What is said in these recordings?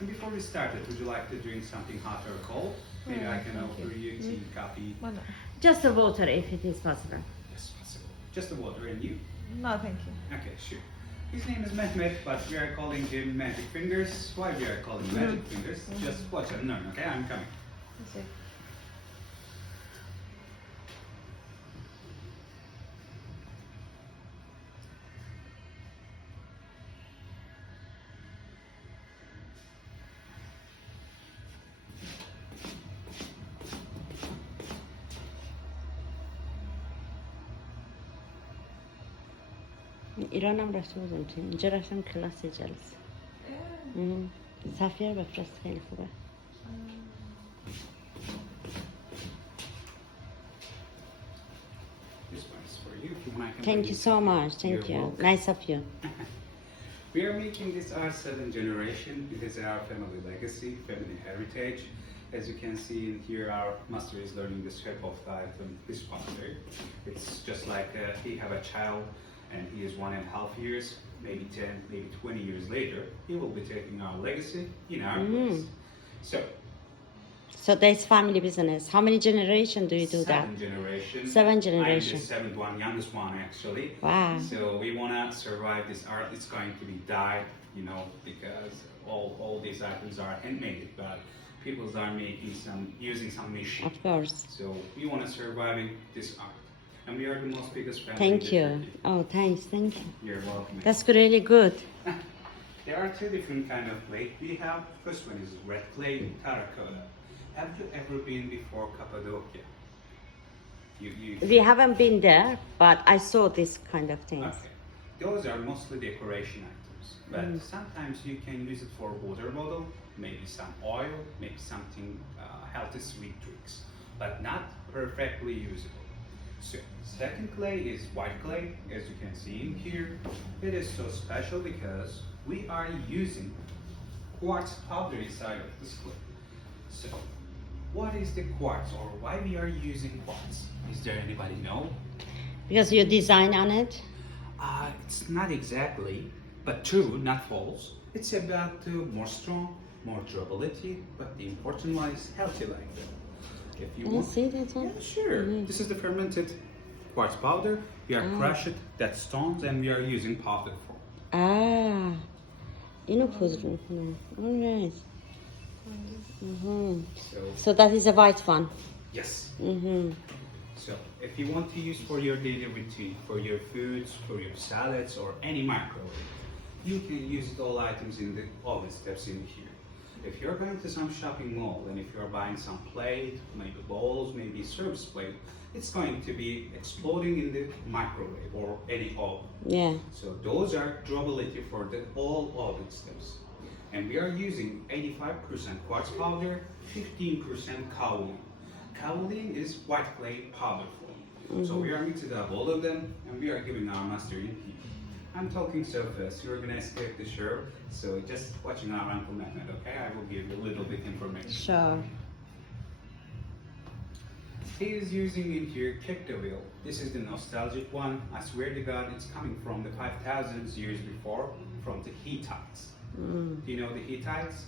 And before we started, would you like to drink something hot or cold? Maybe I can offer you tea, coffee. Just the water if it is possible. Yes, possible. Just the water and you? No, thank you. Okay, sure. His name is Mehmet, but we are calling him Magic Fingers. Why we are calling Magic Fingers? Just watch and learn, okay? I'm coming. Okay. ایرانم رفته بودم تو اینجا رفتم کلاس جلسه صفیه رو بفرست خیلی خوبه This one is for you. If you want, I can Thank bring you it. so much, thank You're you. welcome. Nice of you. We are making this our seventh generation. It is our family legacy, family heritage. As you can see in here, our master is learning the shape of the item, this pottery. It's just like he have a child and he is 1.5 years, maybe 10, maybe 20 years later, he will be taking our legacy in our place. So that's family business. How many generations do you do that? 7 generations. 7 I'm generations. the 7th one, youngest one actually. Wow. So we want to survive this art. It's going to be dyed, you know, because all these items are handmade, but people are making using some machine. Of course. So we want to survive this art. And we are the most biggest family. Thank in you. Turkey. Oh, thanks, thank you. You're welcome. That's really good. There are 2 different kind of clay. We have, first one is red clay, terracotta. Have you ever been before Cappadocia? We haven't been there, but I saw this kind of things. Okay. Those are mostly decoration items. But sometimes you can use it for water bottle, maybe some oil, maybe something healthy sweet drinks, but not perfectly usable. So, second clay is white clay, as you can see in here. It is so special because we are using quartz powder inside of this clay. So, what is the quartz, or why we are using quartz? Is there anybody know? Because you design on it? It's not exactly, but true, not false. It's about more strong, more durability, but the important one is healthy like that. If you Can you want, see that one? yeah, sure. This is the fermented quartz powder. We are crushed that stones, and we are using powder for. Ah, اینو پودر میکنه. Alright. So that is a white one. Yes. So if you want to use for your daily routine, for your foods, for your salads, or any microwave, you can use all items in all the steps in here. If you're going to some shopping mall and if you're buying some plate, maybe bowls, maybe service plate, it's going to be exploding in the microwave or any oven. Yeah. So those are durability for all oven steps. And we are using 85% quartz powder, 15% kaolin. Kaolin is white clay powder form. So we are mixing up all of them and we are giving our master in here. I'm talking so fast, you're gonna escape the show. So just watching our Uncle Mehmet, okay? I will give you a little bit information. Sure. He is using in here cactus wheel. This is the nostalgic one. I swear to God, it's coming from the 5,000 years before, from the Hittites. Do you know the Hittites?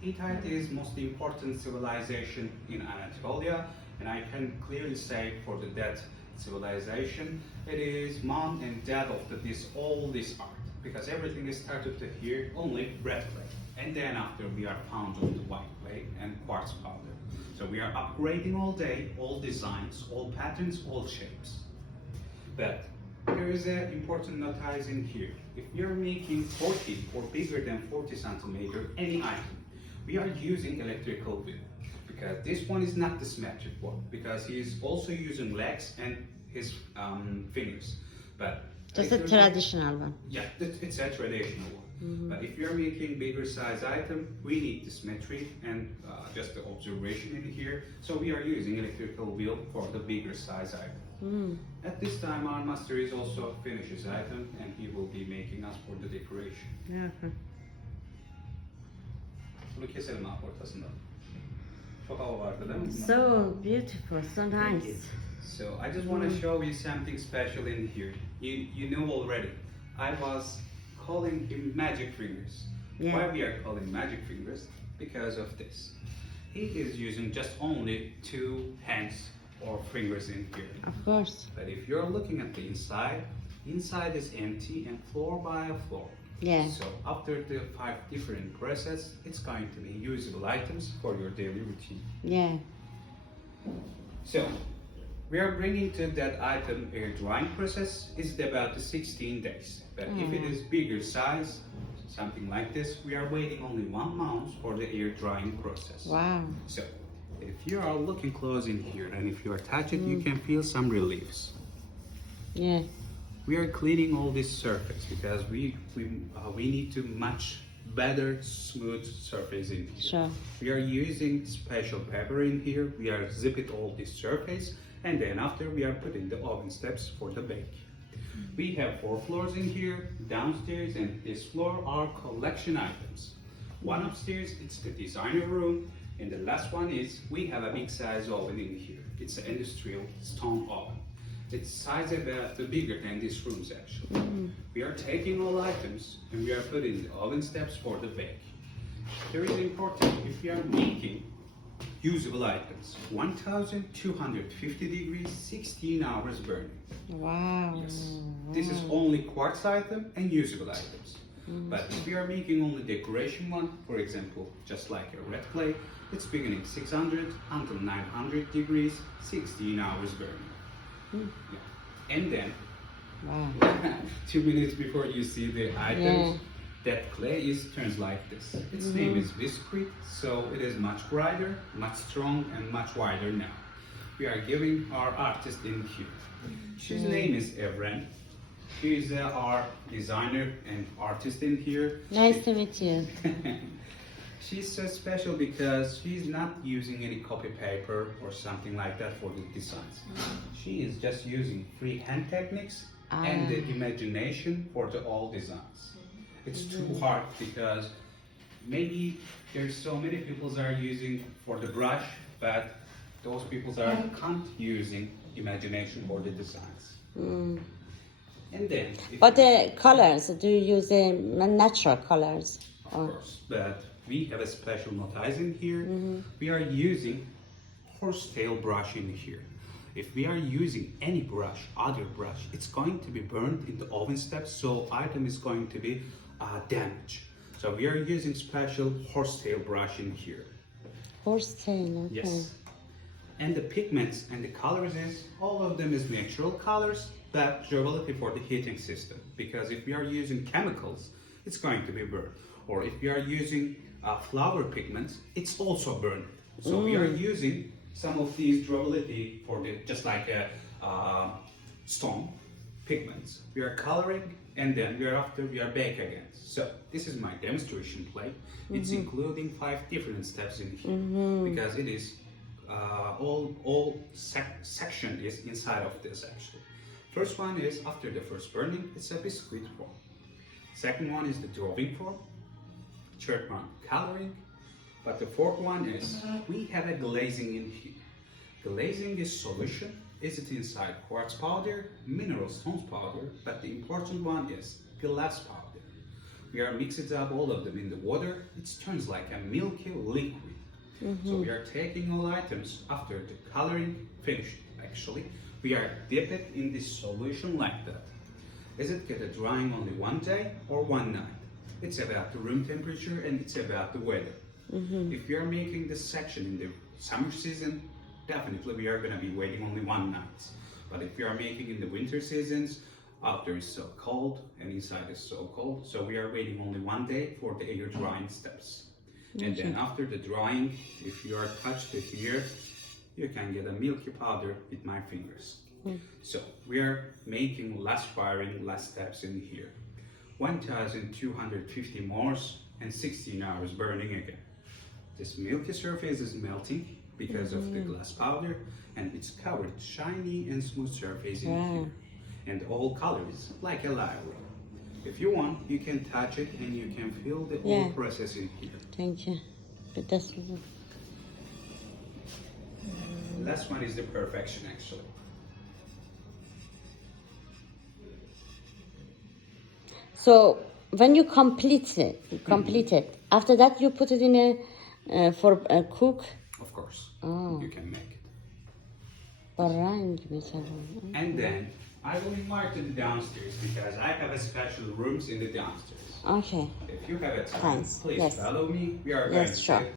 Hittite is most important civilization in Anatolia, and I can clearly say for the dead civilization, it is mom and dad of all this art, because everything is started to here only red clay, and then after we are found on the white clay and quartz powder. So we are upgrading all day, all designs, all patterns, all shapes. But there is an important notice in here. If you're making 40 or bigger than 40 centimeter any item, we are using electrical wheel, because this one is not the symmetric one, because he is also using legs and his fingers. But Just a traditional one. yeah, it's a traditional one. But if you're making bigger size item, we need the symmetry and just the observation in here. So we are using electrical wheel for the bigger size item. At this time, our master is also finishes item, and he will be making us for the decoration. Okay. Bunu keselim abi ortasında. Çok hava vardı değil mi? So beautiful, so Thank you. nice. So I just want to show you something special in here. You know already. I was calling him Magic Fingers. Yeah. Why we are calling magic fingers? Because of this. He is using just only 2 hands or fingers in here. Of course. But if you're looking at the inside, inside is empty and floor by floor. Yeah. So after the 5 different presses, it's going to be usable items for your daily routine. Yeah. So we are bringing to that item air drying process is about 16 days. But if it is bigger size, something like this, we are waiting only 1 month for the air drying process. Wow. So if you are looking close in here and if you are touching, you can feel some reliefs. Yeah. We are cleaning all this surface because we need to much better smooth surface in here. Sure. We are using special paper in here. We are zipping all this surface and then after we are putting the oven steps for the bake. We have 4 floors in here, downstairs and this floor are collection items. One upstairs, it's the designer room, and the last one is we have a big size oven in here. It's an industrial stone oven. It's size about bigger than these rooms actually. We are taking all items and we are putting the oven steps for the bake. There is important if you are making usable items, 1250 degrees, 16 hours burning. Wow. Yes. This is only quartz item and usable items. But if we are making only decoration one, for example, just like a red clay, it's beginning 600 until 900 degrees, 16 hours burning. Yeah. And then, Wow. 2 minutes before you see the items, that clay turns like this. Its name is viscose, so it is much brighter, much strong, and much wider now. We are giving our artist in here. His name is Evren. He is our designer and artist in here. Nice to meet you. She's so special because she's not using any copy paper or something like that for the designs. She is just using freehand techniques and the imagination for the all designs. It's too hard because maybe there's so many people are using for the brush, but those people are can't using imagination for the designs. And then, But the colors, do you use natural colors? of course, but we have a special notice in here. We are using horsetail brush in here. If we are using any brush, other brush, it's going to be burned in the oven steps, so item is going to be damaged. So we are using special horsetail brush in here. Horsetail, okay. Yes. And the pigments and the colors is, all of them is natural colors, but durability for the heating system. Because if we are using chemicals, it's going to be burned. Or if we are using flower pigments, it's also burned. So we are using some of these durability for the, just like a stone pigments. We are coloring and then we are bake again. So this is my demonstration plate. It's including 5 different steps in here because it is all section is inside of this actually. First one is after the first burning, it's a biscuit form. Second one is the drawing form. Third one, coloring. But the fourth one is we have a glazing in here. Glazing is solution. Is it inside quartz powder, mineral stones powder, but the important one is glass powder. We are mixing up all of them in the water. It turns like a milky liquid. So we are taking all items after the coloring finished actually. We are dip it in this solution like that. Is it get a drying only 1 day or 1 night? It's about the room temperature and it's about the weather. If we are making this section in the summer season, definitely we are going to be waiting only 1 night. But if we are making in the winter seasons, outer is so cold and inside is so cold, so we are waiting only 1 day for the air drying steps. And then after the drying, if you are touched it here, you can get a milky powder with my fingers. So we are making last firing, last steps in here. 1250 Morse and 16 hours burning again. This milky surface is melting because of the glass powder and it's covered shiny and smooth surface in here. And all colors like a library. If you want, you can touch it and you can feel the whole process in here. Thank you. But that's... Last one is the perfection actually. So when you complete it, after that you put it in a for a cook. Of course, Oh. you can make it. Barang mesela. And then I will invite you to the downstairs because I have a special rooms in the downstairs. Okay. If you have a time, Thanks. please Yes. follow me. We are Yes, going sure. to